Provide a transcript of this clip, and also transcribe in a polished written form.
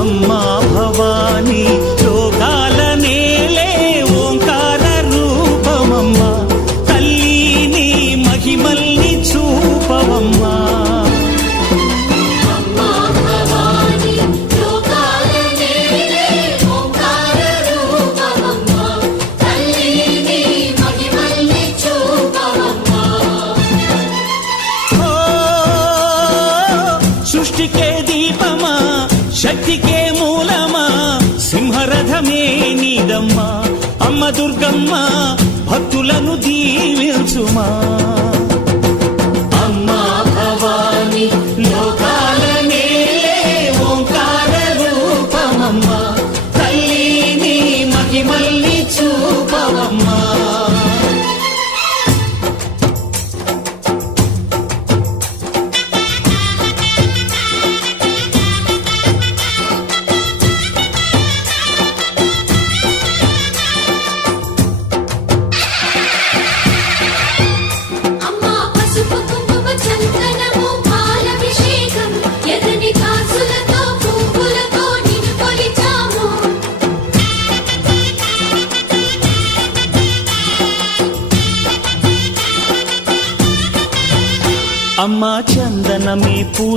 అమ్మా భవాని లోకాల నేలే ఓంకార రూపమమ్మా తల్లి నీ మహిమల్ని చూపవమ్మా సృష్టికే దీపమా శక్తికే మూలమా సింహరథమే నీదమ్మా అమ్మ దుర్గమ్మ భక్తులను దీవించుమా అమ్మా భవాని లోకాల నేలే ఓంకార రూపమమ్మా తల్లి నీ మహిమల్ని చూపవమ్మా అమ్మా చందనమే